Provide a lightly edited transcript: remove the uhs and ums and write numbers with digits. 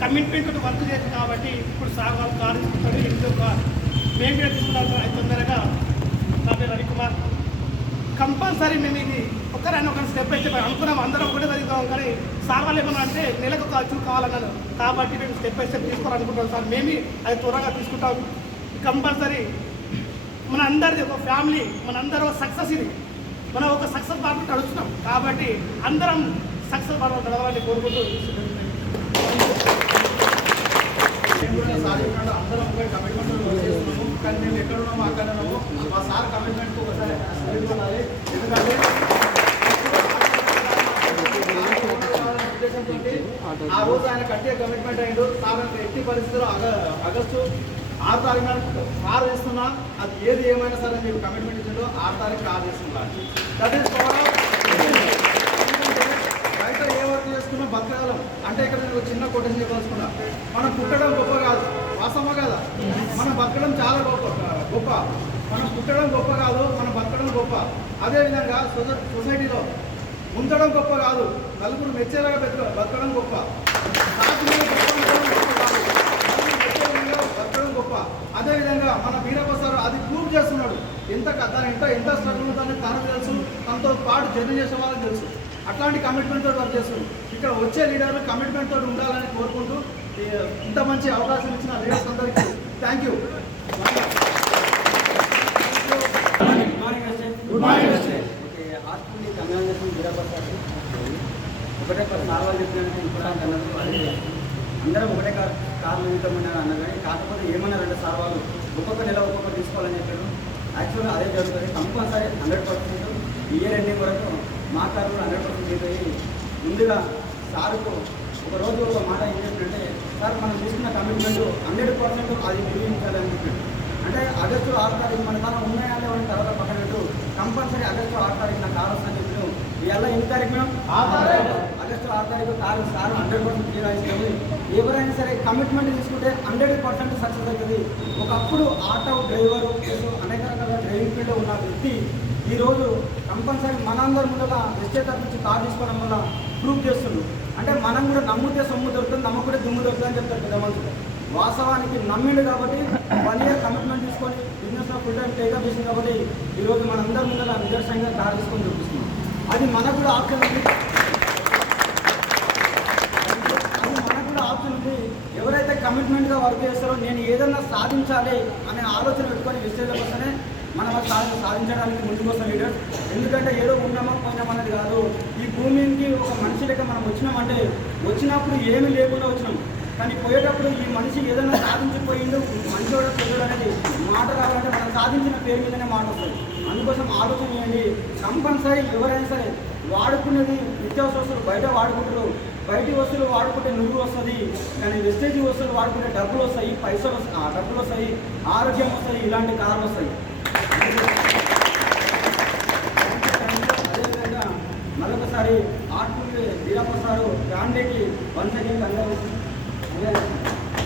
Commitment work చేసి కాబట్టి ఇప్పుడు సార్ వాళ్ళు కారు తీసుకుంటారు. ఇంకొక మేము కూడా తీసుకుంటాం తొందరగా. నా పేరు రవికుమార్. కంపల్సరీ మేము ఇది ఒకరైనా ఒక స్టెప్ అయితే అనుకున్నాం, అందరం ఒకటే చదువుతాం. కానీ సార్ వాళ్ళు ఏమన్నా అంటే నెలకు ఒక అచీవ్ కావాలన్నారు కాబట్టి మేము స్టెప్ బై స్టెప్ తీసుకోవాలనుకుంటున్నాం సార్. మేము అది త్వరగా తీసుకుంటాం. కంపల్సరీ మన అందరిది ఒక ఫ్యామిలీ, మన అందరూ సక్సెస్. ఇది మనం ఒక సక్సెస్ బాగా నడుస్తున్నాం కాబట్టి అందరం సక్సెస్ బాగా నడవాలని కోరుకుంటూ అందరం కమిట్మెంట్ చేస్తున్నాము. కానీ మేము ఎక్కడ ఉన్నామో అక్కడ ఉన్నాము. మా సార్ కమిట్మెంట్ ఒకసారి ఎందుకంటే ఆ రోజు ఆయన కట్టే కమిట్మెంట్ అయ్యిండు. సార్ ఎట్టి పరిస్థితుల్లో ఆగస్టు 6 తారీఖున కారు చేస్తున్నా, అది ఏది ఏమైనా సరే మీరు కమిట్మెంట్ ఇచ్చిండో 6 తారీఖు కారు చేస్తున్నా. దట్ ఈస్ బయట ఏ వర్క్ చేసుకున్నా బతకగలం అంటే ఇక్కడ నేను చిన్న కొటేషన్ చెప్పాల్సుకున్నా. మనం పుట్టడం గొప్ప కాదు, వాస్తవమా కదా? మనం బతకడం చాలా గొప్ప. మనం పుట్టడం గొప్ప కాదు, మనం బతకడం గొప్ప. అదేవిధంగా సొసైటీలో ఉంచడం గొప్ప కాదు, నలుగురు మెచ్చేలాగా బతకడం గొప్ప. బతకడం గొప్ప. అదేవిధంగా మన వీరప్రసాద్ అది ప్రూవ్ చేస్తున్నాడు. ఎంత స్ట్రగుల్ ఉందని తనకు తెలుసు, తనతో పాటు జర్నీ చేసే వాళ్ళకి తెలుసు. అట్లాంటి కమిట్మెంట్ తోటి వర్క్ చేస్తుంది. ఇక్కడ వచ్చే లీడర్లు కమిట్మెంట్ తోటి ఉండాలని కోరుకుంటూ ఇంత మంచి అవకాశం ఇచ్చిన లీడర్స్ అందరికీ థ్యాంక్ యూ. ఒకటే సార్ వాళ్ళు చెప్పినట్టు ఇప్పుడు అందరం ఒకటే కారు నిమిత్తమన్నారు అన్నారు. కానీ కాకపోతే ఏమన్నారంటే సార్ వాళ్ళు ఒక్కొక్క నెల ఒక్కొక్క తీసుకోవాలని చెప్పారు. యాక్చువల్గా అదే జరుగుతుంది. కంపల్సరీ 100% ఇయర్ ఎండింగ్ వరకు మా కారు 100% అయిపోయి ముందుగా సార్కు ఒక రోజు ఒక మాట ఏం చెప్పినట్టే, సార్ మనం తీసుకున్న కమిట్మెంట్ 100% అది నిర్వహించాలని చెప్పాడు. అంటే ఆగస్టు 6 తారీఖు మన కాలం ఉన్నాయా లేవని తర్వాత పక్కనట్టు కంపల్సరీ ఆగస్టు 6 తారీఖున కారు వస్తుందని చెప్పారు. ఇవాళ ఎన్ని తారీఖు మేము ఆగస్టు 6 తారీఖు కారు సార్ 100% క్లియర్ అయిస్తుంది. ఎవరైనా సరే కమిట్మెంట్ తీసుకుంటే 100% సక్సెస్ అవుతుంది. ఒకప్పుడు ఆటో డ్రైవరు అనేక రకాల డ్రైవింగ్ ఫీల్డ్లో ఉన్న వ్యక్తి ఈరోజు కంపల్సరీ మనందరి ముందుగా ఎస్టేట్ నుంచి కార్ తీసుకోవడం వల్ల ప్రూవ్ చేస్తుంది. అంటే మనం కూడా నమ్మితే సొమ్ము దొరుకుతుంది, నమ్మకుంటే దుమ్ము దొరుకుతుంది అని చెప్తారు పెద్ద మనుషులు. వాస్తవానికి నమ్మిండు కాబట్టి 1 ఇయర్ కమిట్మెంట్ తీసుకొని బిజినెస్లో ఫుల్ టైం టేకప్ చేసింది కాబట్టి ఈరోజు మనందరి ముందుగా నిదర్శనంగా కార్ తీసుకొని చూపిస్తున్నాం. అది మనకు కూడా ఆప్షన్ ఉంది. ఎవరైతే కమిట్మెంట్గా వర్క్ చేస్తారో నేను ఏదన్నా సాధించాలి అనే ఆలోచన పెట్టుకొని విషయంలోకి వస్తేనే మనం సాధించడానికి ముందుకు వస్తాం లీడర్. ఎందుకంటే ఏదో ఉన్నామా పోయినామన్నది కాదు. ఈ భూమికి ఒక మనిషి లెక్క మనం వచ్చినామంటే వచ్చినప్పుడు ఏమీ లేకుండా వచ్చినాం. కానీ పోయేటప్పుడు ఈ మనిషి ఏదైనా సాధించిపోయిండు మంచోడు చెడు అనేది మాట రావాలంటే మనం సాధించిన పేరు మీదనే మాట వస్తుంది. అందుకోసం ఆలోచన చేయండి. కంపల్సరీ ఎవరైనా సరే వాడుకునేది నిత్యావసర వస్తువులు బయట వాడుకుంటారు. బయటి వస్తువులు వాడుకుంటే నువ్వు వస్తుంది, కానీ వెస్టేజ్ వస్తువులు వాడుకుంటే డబ్బులు వస్తాయి, పైసలు వస్తాయి, డబ్బులు వస్తాయి, ఆరోగ్యం వస్తాయి, ఇలాంటి కార్లు వస్తాయి. అదేవిధంగా మరొకసారి ఆర్ట్ వీరప్ప సారు గాంధీకి 1 సెకండ్